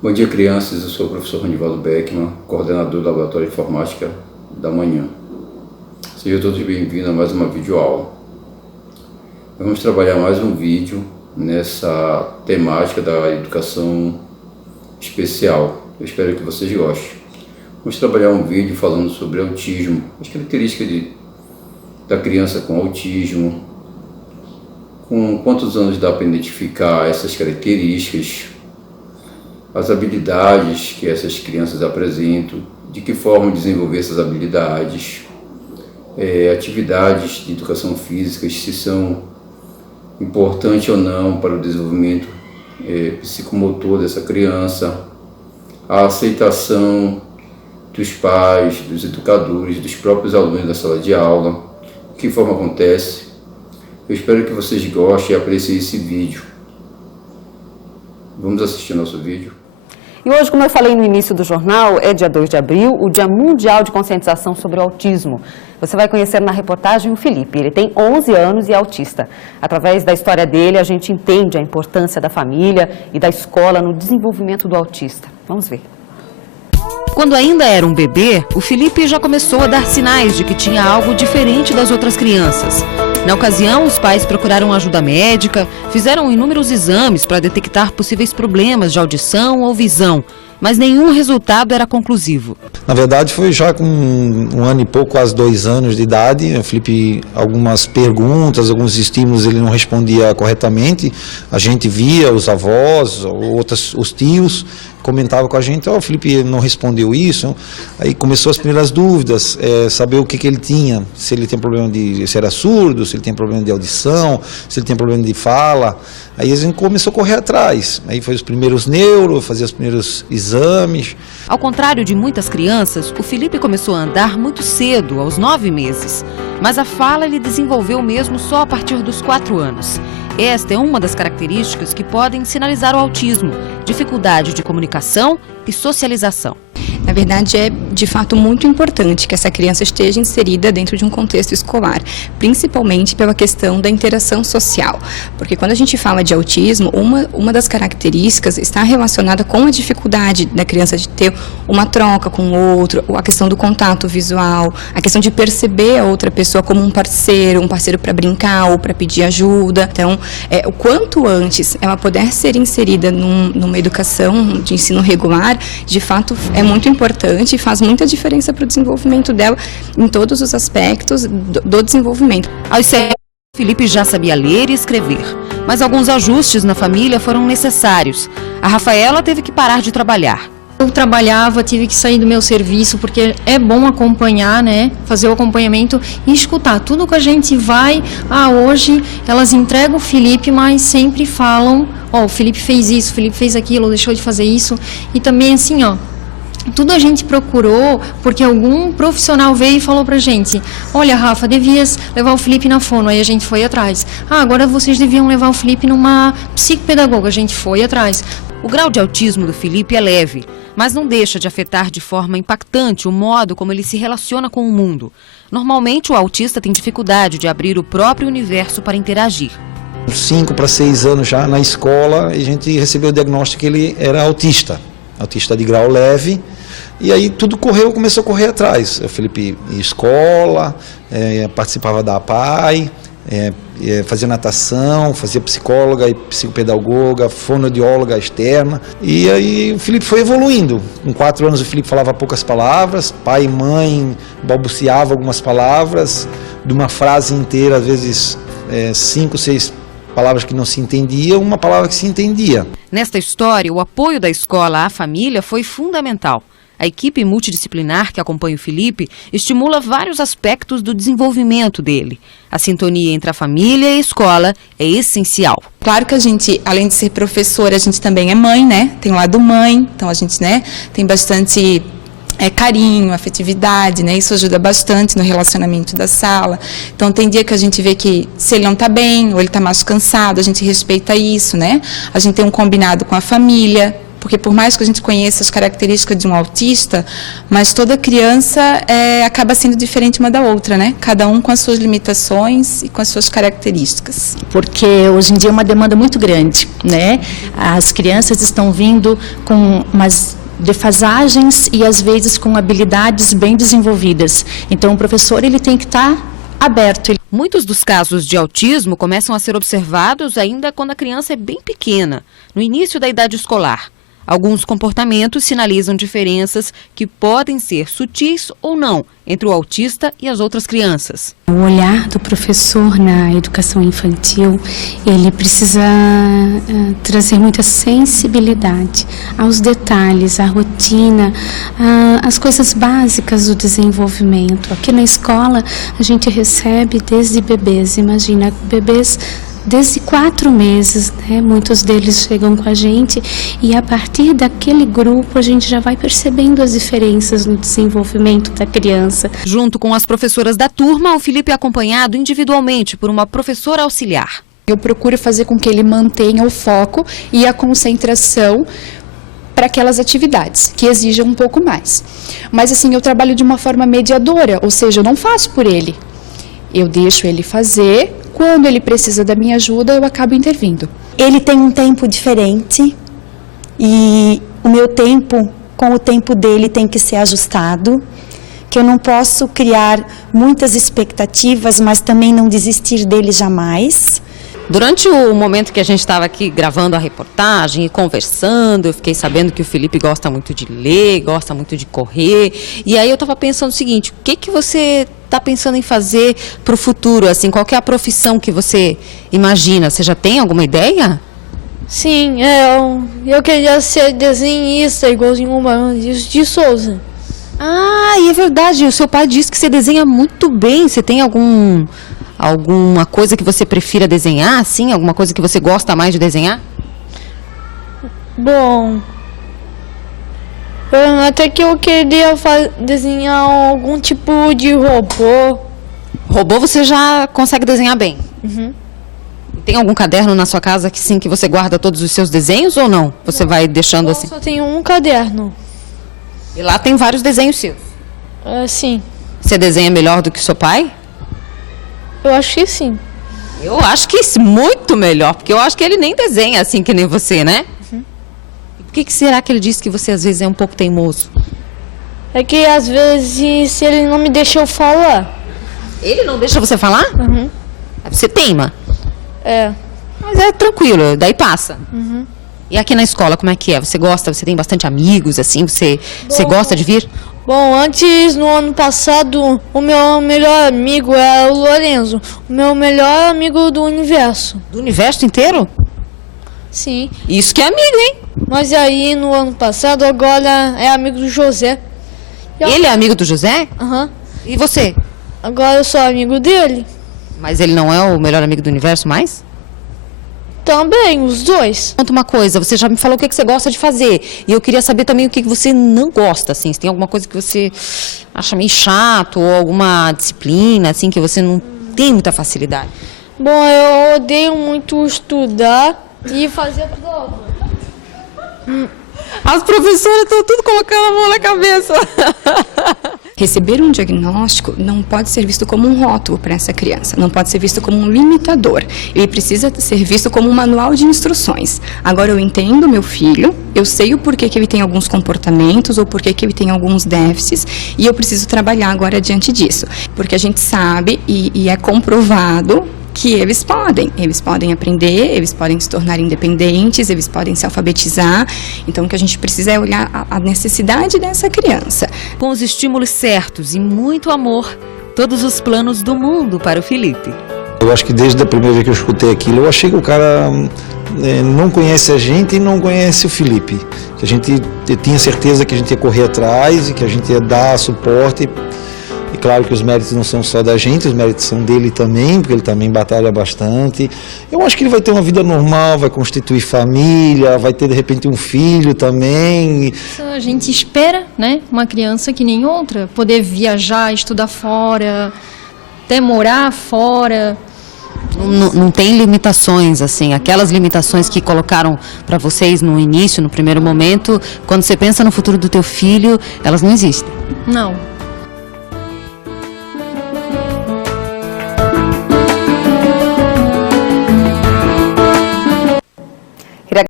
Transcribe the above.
Bom dia, crianças. Eu sou o professor Ronivaldo Beckman, coordenador do Laboratório de Informática da Manhã. Sejam todos bem-vindos a mais uma videoaula. Vamos trabalhar mais um vídeo nessa temática da educação especial. Eu espero que vocês gostem. Vamos trabalhar um vídeo falando sobre autismo, as características da criança com autismo, com quantos anos dá para identificar essas características, as habilidades que essas crianças apresentam, de que forma desenvolver essas habilidades, atividades de educação física, se são importantes ou não para o desenvolvimento psicomotor dessa criança, a aceitação dos pais, dos educadores, dos próprios alunos da sala de aula, de que forma acontece. Eu espero que vocês gostem e apreciem esse vídeo. Vamos assistir nosso vídeo. E hoje, como eu falei no início do jornal, é dia 2 de abril, o Dia Mundial de Conscientização sobre o Autismo. Você vai conhecer na reportagem o Felipe. Ele tem 11 anos e é autista. Através da história dele, a gente entende a importância da família e da escola no desenvolvimento do autista. Vamos ver. Quando ainda era um bebê, o Felipe já começou a dar sinais de que tinha algo diferente das outras crianças. Na ocasião, os pais procuraram ajuda médica, fizeram inúmeros exames para detectar possíveis problemas de audição ou visão, mas nenhum resultado era conclusivo. Na verdade, foi já com um ano e pouco, quase 2 anos de idade. O Felipe, algumas perguntas, alguns estímulos ele não respondia corretamente. A gente via os avós, os tios, comentavam com a gente, o Felipe não respondeu isso. Aí começou as primeiras dúvidas, saber o que ele tinha, se ele tem problema se era surdo, se ele tem problema de audição, se ele tem problema de fala. Aí a gente começou a correr atrás. Aí foi os primeiros fazia os primeiros exames. Ao contrário de muitas crianças, o Felipe começou a andar muito cedo, aos 9 meses. Mas a fala ele desenvolveu mesmo só a partir dos 4 anos. Esta é uma das características que podem sinalizar o autismo, dificuldade de comunicação e socialização. Na verdade, é de fato muito importante que essa criança esteja inserida dentro de um contexto escolar, principalmente pela questão da interação social. Porque quando a gente fala de autismo, uma das características está relacionada com a dificuldade da criança de ter uma troca com o outro, ou a questão do contato visual, a questão de perceber a outra pessoa como um parceiro para brincar ou para pedir ajuda. Então, o quanto antes ela puder ser inserida numa educação de ensino regular, de fato é muito importante e faz muita diferença para o desenvolvimento dela em todos os aspectos do desenvolvimento. Aos 7 anos, Felipe já sabia ler e escrever, mas alguns ajustes na família foram necessários. A Rafaela teve que parar de trabalhar. Eu trabalhava, tive que sair do meu serviço, porque é bom acompanhar, né? Fazer o acompanhamento e escutar. Tudo que a gente vai, hoje elas entregam o Felipe, mas sempre falam, o Felipe fez isso, o Felipe fez aquilo, deixou de fazer isso. E também assim, tudo a gente procurou porque algum profissional veio e falou pra gente, olha, Rafa, devias levar o Felipe na fono. Aí a gente foi atrás. Agora vocês deviam levar o Felipe numa psicopedagoga. A gente foi atrás. O grau de autismo do Felipe é leve, mas não deixa de afetar de forma impactante o modo como ele se relaciona com o mundo. Normalmente, o autista tem dificuldade de abrir o próprio universo para interagir. 5 para 6 anos já na escola, a gente recebeu o diagnóstico que ele era autista de grau leve. E aí tudo começou a correr atrás. O Felipe ia à escola, participava da APAE, fazia natação, fazia psicóloga e psicopedagoga, fonoaudióloga externa. E aí o Felipe foi evoluindo. Com 4 anos o Felipe falava poucas palavras, pai e mãe balbuciavam algumas palavras, de uma frase inteira, às vezes 5, 6 palavras que não se entendiam, uma palavra que se entendia. Nesta história, o apoio da escola à família foi fundamental. A equipe multidisciplinar que acompanha o Felipe estimula vários aspectos do desenvolvimento dele. A sintonia entre a família e a escola é essencial. Claro que a gente, além de ser professora, a gente também é mãe, né? Tem o lado mãe, então a gente, tem bastante carinho, afetividade, né? Isso ajuda bastante no relacionamento da sala. Então tem dia que a gente vê que se ele não está bem ou ele está mais cansado, a gente respeita isso, né? A gente tem um combinado com a família, porque por mais que a gente conheça as características de um autista, mas toda criança acaba sendo diferente uma da outra, né? Cada um com as suas limitações e com as suas características. Porque hoje em dia é uma demanda muito grande, né? As crianças estão vindo com umas defasagens e às vezes com habilidades bem desenvolvidas. Então o professor ele tem que estar aberto. Muitos dos casos de autismo começam a ser observados ainda quando a criança é bem pequena, no início da idade escolar. Alguns comportamentos sinalizam diferenças que podem ser sutis ou não entre o autista e as outras crianças. O olhar do professor na educação infantil, ele precisa trazer muita sensibilidade aos detalhes, à rotina, às coisas básicas do desenvolvimento. Aqui na escola a gente recebe desde bebês, imagina, bebês desde 4 meses, né? Muitos deles chegam com a gente e a partir daquele grupo a gente já vai percebendo as diferenças no desenvolvimento da criança. Junto com as professoras da turma, o Felipe é acompanhado individualmente por uma professora auxiliar. Eu procuro fazer com que ele mantenha o foco e a concentração para aquelas atividades que exijam um pouco mais. Mas assim, eu trabalho de uma forma mediadora, ou seja, eu não faço por ele. Eu deixo ele fazer. Quando ele precisa da minha ajuda, eu acabo intervindo. Ele tem um tempo diferente e o meu tempo com o tempo dele tem que ser ajustado, que eu não posso criar muitas expectativas, mas também não desistir dele jamais. Durante o momento que a gente estava aqui gravando a reportagem e conversando, eu fiquei sabendo que o Felipe gosta muito de ler, gosta muito de correr. E aí eu estava pensando o seguinte, o que você está pensando em fazer para o futuro? Assim, qual que é a profissão que você imagina? Você já tem alguma ideia? Sim, eu queria ser desenhista, igualzinho o Barão de Souza. Ah, e é verdade, o seu pai disse que você desenha muito bem. Você tem alguma coisa que você prefira desenhar, assim? Alguma coisa que você gosta mais de desenhar? Bom, até que eu queria desenhar algum tipo de robô. Robô você já consegue desenhar bem? Uhum. Tem algum caderno na sua casa que sim, que você guarda todos os seus desenhos ou não? Você vai deixando assim? Eu só tenho um caderno. E lá tem vários desenhos seus? Sim. Você desenha melhor do que seu pai? Eu acho que sim. Eu acho que muito melhor, porque eu acho que ele nem desenha assim que nem você, né? Uhum. E por que será que ele diz que você às vezes é um pouco teimoso? É que às vezes ele não me deixa eu falar. Ele não deixa você falar? Uhum. Você teima? É. Mas é tranquilo, daí passa. Uhum. E aqui na escola, como é que é? Você gosta? Você tem bastante amigos, assim? Você gosta de vir? Bom, antes, no ano passado, o meu melhor amigo era o Lorenzo. O meu melhor amigo do universo. Do universo inteiro? Sim. Isso que é amigo, hein? Mas aí, no ano passado, agora é amigo do José. Ele é amigo do José? Aham. E você? Agora eu sou amigo dele. Mas ele não é o melhor amigo do universo mais? Também, os dois. Conta uma coisa, você já me falou o que você gosta de fazer. E eu queria saber também o que você não gosta, assim. Se tem alguma coisa que você acha meio chato, ou alguma disciplina, assim, que você não tem muita facilidade. Bom, eu odeio muito estudar e fazer prova. As professoras estão tudo colocando a mão na cabeça. Receber um diagnóstico não pode ser visto como um rótulo para essa criança, não pode ser visto como um limitador. Ele precisa ser visto como um manual de instruções. Agora eu entendo meu filho, eu sei o porquê que ele tem alguns comportamentos ou porquê que ele tem alguns déficits e eu preciso trabalhar agora diante disso. Porque a gente sabe e é comprovado que eles podem aprender, eles podem se tornar independentes, eles podem se alfabetizar. Então, o que a gente precisa é olhar a necessidade dessa criança. Com os estímulos certos e muito amor, todos os planos do mundo para o Felipe. Eu acho que desde a primeira vez que eu escutei aquilo, eu achei que o cara não conhece a gente e não conhece o Felipe. Que a gente tinha certeza que a gente ia correr atrás e que a gente ia dar suporte. E claro que os méritos não são só da gente, os méritos são dele também, porque ele também batalha bastante. Eu acho que ele vai ter uma vida normal, vai constituir família, vai ter de repente um filho também. A gente espera, né, uma criança que nem outra, poder viajar, estudar fora, até morar fora. Não tem limitações, assim, aquelas limitações que colocaram para vocês no início, no primeiro momento, quando você pensa no futuro do teu filho, elas não existem? Não.